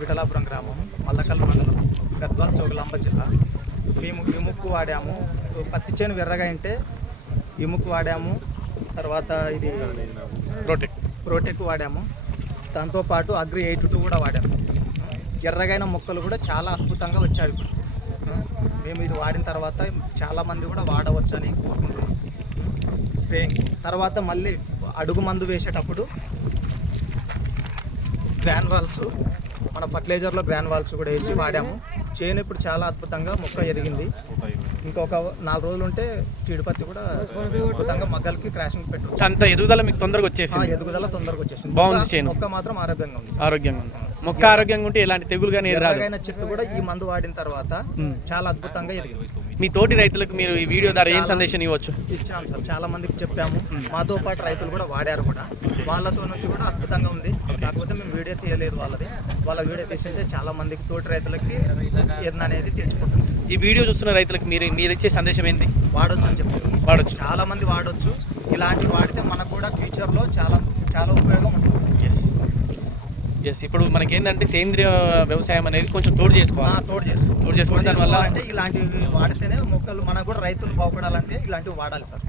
విఠలాపురం గ్రామం, మల్లకల్ మండలం, గద్వాల్ జోగులాంబ జిల్లా. మేము ఇముక్కు వాడాము. పత్తి చేను ఎర్రగా ఉంటే ఇముక్కు వాడాము. తర్వాత ఇది ప్రోటెక్ వాడాము. దాంతోపాటు అగ్రి 82 కూడా వాడాము. ఎర్రగైన మొక్కలు కూడా చాలా అద్భుతంగా వచ్చాయి. మేము ఇది వాడిన తర్వాత చాలామంది కూడా వాడవచ్చని కోరుకుంటున్నాం. స్ప్రేయింగ్ తర్వాత మళ్ళీ అడుగు మందు వేసేటప్పుడు గ్రాన్వాల్స్, మన ఫర్టిలైజర్లో గ్రాన్వాల్స్ కూడా వేసి వాడాము. చేను ఇప్పుడు చాలా అద్భుతంగా మొక్క ఎదిగింది. ఇంకొక 4 రోజులు ఉంటే చీడిపత్తి కూడా అద్భుతంగా మగ్గలకి క్రాషింగ్ పెట్టు. అంత ఎదుగుదల మీకు తొందరగా వచ్చేసింది. ఎదుగుదల తొందరగా వచ్చేసింది. బాగుంది చేను. మొక్క మాత్రం ఆరోగ్యంగా ఉంది. మొక్క ఆరోగ్యంగా ఉంటే ఎలాంటి తెగులు కానీ ఎర్రగైన చెట్టు కూడా ఈ మందు వాడిన తర్వాత చాలా అద్భుతంగా ఎదిగింది. మీ తోటి రైతులకు మీరు ఈ వీడియో ద్వారా ఏం సందేశం ఇవ్వచ్చు? ఇచ్చినాం సార్, చాలా మందికి చెప్పాము. మాతో పాటు రైతులు కూడా వాడారు కూడా. వాళ్ళతో నుంచి కూడా అద్భుతంగా ఉంది. కాకపోతే మేము వీడియో తీయలేదు వాళ్ళది. వాళ్ళ వీడియో తీసింటే చాలా మందికి తోటి రైతులకి ఎర్న అనేది తెచ్చుకుంటుంది. ఈ వీడియో చూస్తున్న రైతులకు మీరు ఇచ్చే సందేశం ఏంటి? వాడొచ్చు అని చెప్తారు. వాడొచ్చు, చాలా మంది వాడొచ్చు. ఇలాంటివి వాడితే మనకు కూడా ఫ్యూచర్లో చాలా చాలా ఉపయోగం ఉంటుంది. ఎస్ ఇప్పుడు మనకి ఏంటంటే సేంద్రియ వ్యవసాయం అనేది కొంచెం తోడు చేసుకోవాలి. దానివల్ల అంటే ఇలాంటివి వాడితేనే మొక్కలు మనకు కూడా రైతులు బాగుపడాలంటే ఇలాంటివి వాడాలి సార్.